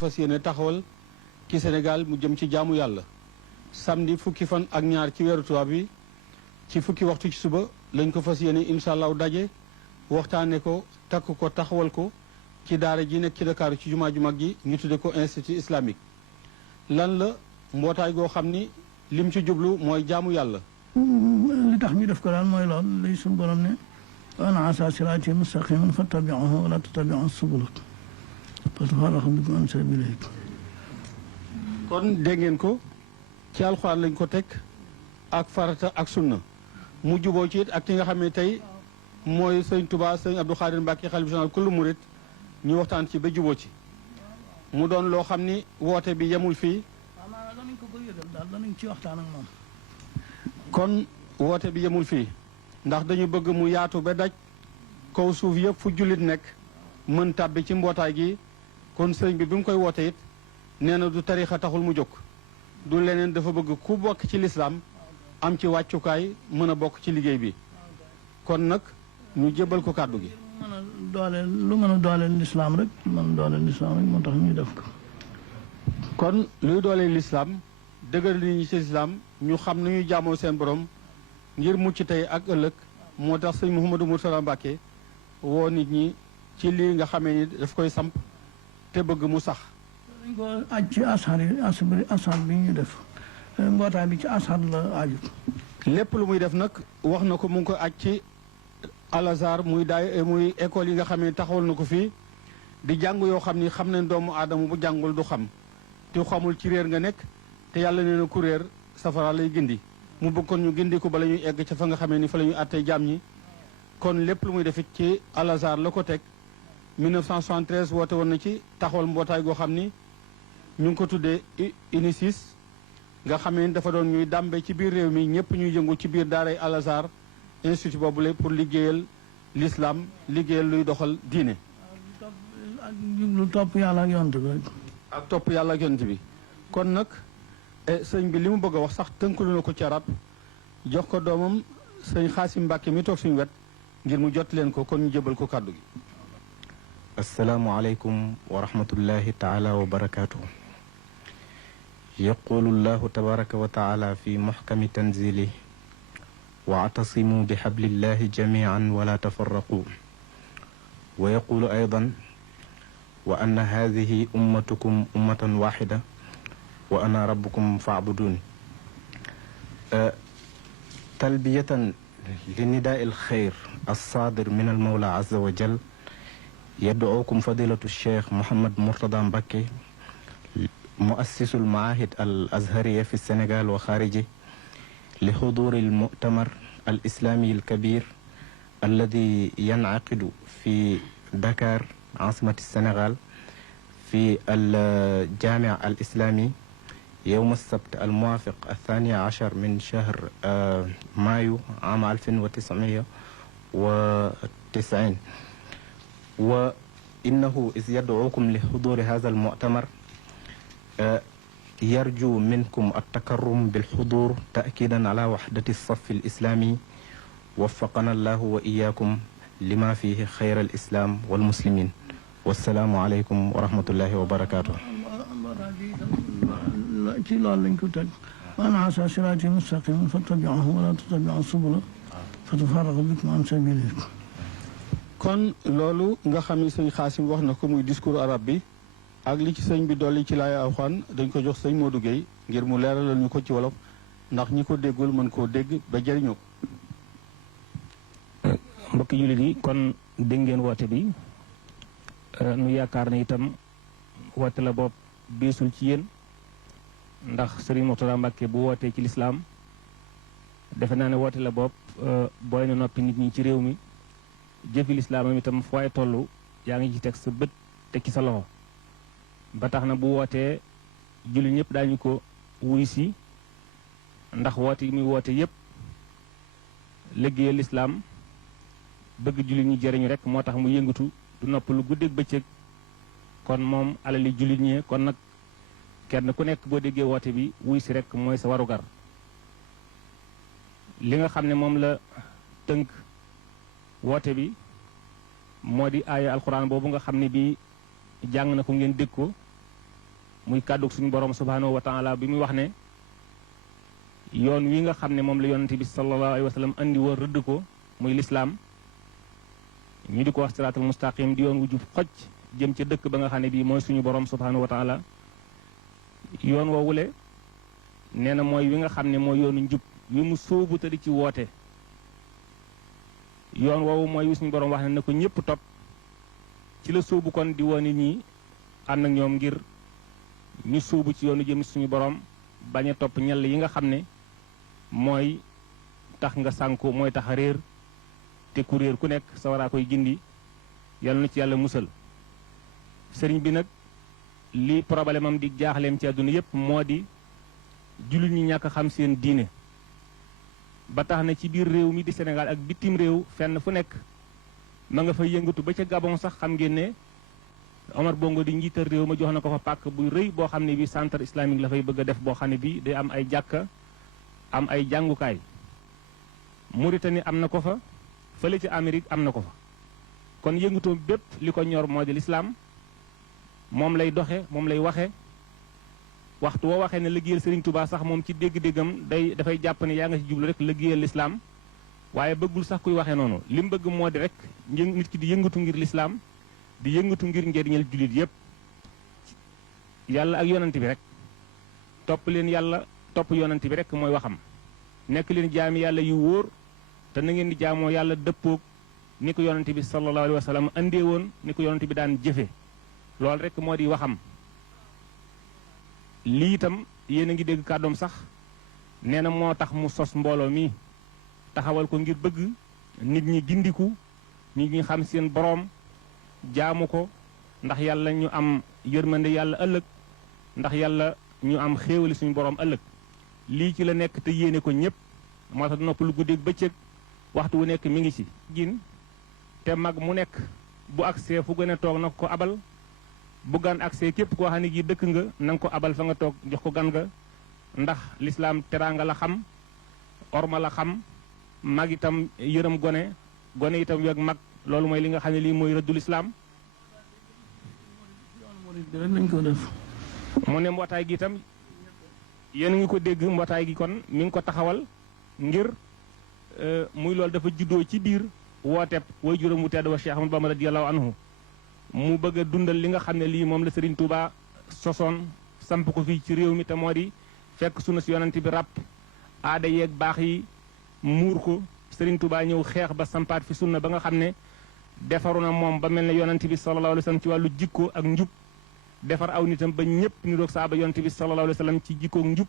fas yéene taxawal ci Sénégal mu jëm ci jaamu yàlla samedi fukki fan ak ñaar ci weeru tubaab bi ci fukki waxtu ci suba lañ ko fas yéene incha allah daje waxtaane ko takk ko taxawal ko ci daara ji nekk ci Dakar ci jumaa ju mag ji ñu tudde ko institut islamique lan la mbootaay goo xam ni lim ci jublu mooy jaamu yàlla li tax ñu def ko daal mooy lool lay suñu borom ne wa anna haazaa siraatii mustaqiiman fattabi'uuhu wa laa tattabi'u subula fatafarraqa bikum an sabiilihi. kon dégg ngeen ko ci alxuraan lañ ko teg ak farata ak sunna mu juboo ci it ak ki nga xam ne tey mooy sëñ Touba sëñ Abdou Khadir Mbacke xalifa général kullu murit ñu waxtaan ci ba juboo ci mu doon loo xam ni woote bi yemul fii. waaw danañ ko bëgg a daal danañ ci waxtaan ak moom. kon woote bi yemul fii ndax dañu bëgg mu yaatu ba daj kaw suuf yëpp fu jullit nekk mën tàbbi ci mbootaay gi kon sëñ bi mu koy woote it nee na du tariixa taxul mu jóg du leneen dafa bëgg ku bokk ci lislaam am ci wàccukaay mën a bokk ci liggéey bi kon nag ñu jébbal ko kàddu gi. lu mën a dooleel lislaam rek moo tax ñu def ko. kon luy dooleel lislaam dëgër nit ñi ci lislaam ñu xam nañuy jaamoo seen borom ngir mucc tey ak ëllëg moo tax sëñ Mouhamadou Mourtada Mbacke woo nit ñi ci lii nga xamee ni daf koy samp te bëgg mu sax. dañ ko aj ci asar bi ñu def mbootaay bi ci asar la aju. lépp lu muy def nag wax na ko mu ngi ko aj ci Al Azhar muy école yi nga xam ne taxawal na ko fii di jàng yoo xam ni xam ne doomu aadama bu jàngul du xam te xamul ci réer nga nekk te yàlla nee na ku réer safara lay gindi mu bëgg kon ñu gindi ko bala ñuy egg ca fa nga xamee ni fa la ñuy àttee jaam ñi kon lépp lu muy def it ci Al Azhar la ko teg 1973 woote woon na ci taxawal mbootaay goo xam ni ñu ngi ko tuddee UNICIS nga xamee ni dafa doon ñuy dàmbe ci biir réew mi ñëpp ñuy yëngu ci biir daaray Al Azhar institut boobule pour liggéeyal l'islam liggéeyal luy doxal diine. ak jublu topp yàlla ak yonent bi rek. ak topp yàlla ak yonent bi kon nag sëñ bi li mu bëgg a wax sax tënkalu na ko ci arab jox ko doomam sëñ Xaasim Mbàkke mi toog suñu wet ngir mu jot leen ko kon ñu jëbal ko kàddu gi. asalaamualeykum wa rahmatullahi taala wa barakaatu. yaqulu llahu tabaraka wa taala fi muxkami tanzili واعتصموا بحبل الله جميعا ولا تفرقوا ويقول أيضا وأن هذه أمتكم أمة واحدة وأنا ربكم فاعبدون تلبية لنداء الخير الصادر من المولى عز وجل يدعوكم فضيلة الشيخ محمد مرتضى مبكي مؤسس المعاهد الأزهرية في السنغال وخارجه لحضور المؤتمر الإسلامي الكبير الذي ينعقد في دكار عاصمة السنغال في الجامع الإسلامي يوم السبت الموافق 12 من شهر مايو عام 1990 وإنه إذ يدعوكم لحضور هذا المؤتمر يرجو منكم التكرم بالحضور تأكيدا على وحدة الصف الإسلامي وفقنا الله وإياكم لما فيه خير الإسلام والمسلمين والسلام عليكم ورحمة الله وبركاته. ci loolu lañ ko teg wa anna haazaa siraatii mustaqiiman fattabi'uuhu wa laa tattabi'u subula fatafarraqa bikum an sabiilihi. kon loolu nga xam ni sëñ Xaasim wax na ko muy discours arabe bi ak li ci sëñ bi dolli ci laay alxuraan dañ ko jox sëñ Modou Gueye ngir mu leeralal ñu ko ci wolof ndax ñi ko déggul mën koo dégg ba jëriñoo ko. mbokki jullit yi kon dégg ngeen woote bi nu yaakaar ne itam woote la bopp beesul ci yéen ndax Serigne Mourtada Mbacke bu wootee ci lislaam defe naa ne woote la bopp booy na noppi nit ñi ci réew mi jëfi lislaamam itam fu waay toll yaa ngi ci teg sa bët teg ci sa loxo ba tax na bu wootee jullit ñëpp daañu ko wuy si ndax woote yi muy woote yëpp liggéeyal lislaam bëgg jullit ñi jëriñu rek moo tax mu yëngatu du nopp lu guddeeg bëccëg kon moom alali jullit ñee kon nag kenn ku nekk boo déggee woote bi wuy si rek mooy sa warugar li nga xam ne moom la tënk woote bi moo di aaya alxuraan boobu nga xam ne bii jàng na ko ngeen dégg ko muy kàddug suñu borom subhanahu wa taala bi muy wax ne yoon wi nga xam ne moom la yonante bi sallallahu alayhi wa sallam andi woon rëdd ko muy lislaam ñu di ko wax siraatal mustaqim di yoon wu jub xoj jëm ca dëkk ba nga xam ne bii mooy suñu borom subhanahu wa taala yoon woowule nee na mooy wi nga xam ne mooy yoonu njub wi mu sóobu te di ci woote yoon woowu mooy wi suñu borom wax ne na ko ñëpp topp ci la sóobu kon di woo nit ñi ànd ak ñoom ngir ñu sóobu ci yoonu jëm suñu borom bañ a topp ñell yi nga xam ne mooy tax nga sànku mooy tax a réer te ku réer ku nekk sawaraa koy gindi yàlla na ci yàlla musal sëriñ bi nag li problème am di jaaxleem ci àdduna yépp moo di jullit ñi ñàkk xam seen diine ba tax na ci biir réew mi di Sénégal ak bitim réew fenn fu nekk ma nga fa yëngatu ba ca Gabon sax xam ngeen ne Omar Bongo di njiital réew ma jox na ko fa pàkk buy rëy boo xam ne bi centre islamique la fay bëgg a def boo xam ne bi day am ay jàkka am ay jàngukaay Mauritanie am na ko fa fële ci Amérique am na ko fa kon yëngatoom bépp li ko ñor moo di lislaam moom lay doxe moom lay waxe waxtu woo waxee ne liggéeyal Serigne Touba sax moom ci dégg-déggam dafay jàpp ne yaa nga ci jublu rek liggéeyal lislaam waaye bëggul sax kuy waxee noonu li mu bëgg moo di rek nit ki di yëngatu ngir lislaam di yëngatu ngir njëriñal jullit yépp yàlla ak yonante bi rek topp leen yàlla topp yonante bi rek mooy waxam nekk leen jaami yàlla yu wóor te na ngeen di jaamoo yàlla dëppoog ni ko yonante bi sallallahu alayhi wa sallam andee woon ni ko yonante bi daan jëfe loolu rek moo di waxam lii itam yéen a ngi dégg kàddoom sax nee na moo tax mu sos mbooloo mi taxawal ko ngir bëgg nit ñi gindiku nit ñi xam seen boroom jaamu ko ndax yàlla ñu am yërmande yàlla ëllëg ndax yàlla ñu am xéewali suñu boroom ëllëg lii ci la nekk te yéene ko ñëpp moo tax nopp lu guddeeg bëccëg waxtu wu nekk mi ngi ci gin te mag mu nekk bu agsee fu gën a toog na ko abal bu gan agsee képp koo xam ne gi dëkk nga na nga ko abal fa nga toog jox ko gan nga ndax lislaam teraanga la xam orma la xam mag itam yërëm gone gone itam weg mag loolu mooy li nga xam ne lii mooy rëddul islaam nañ ko def mu ne mbootaay gi itam yéen a ngi ko dégg mbootaay gi kon mi ngi ko taxawal ngir muy loolu dafa juddoo ci biir wooteeb way juróom wu tedd wa Cheikh Ahmadou Bamba radiyallahu anhu mu bëgg a dundal li nga xam ne lii moom la Serigne Touba sosoon samp ko fii ci réew mi te moo di fekk sunu si yonante bi ràpp aada yeeg baax yi muur ko Serigne Touba ñëw xeex ba sampaat fi sunna ba nga xam ne defaru na moom ba mel ne yonante bi sallallahu alayhi wa sallam ci wàllu jikko ak njub defar aw nitam ba ñëpp niroog saaba yonante bi sallallahu alayhi wa sallam ci jikko ak njub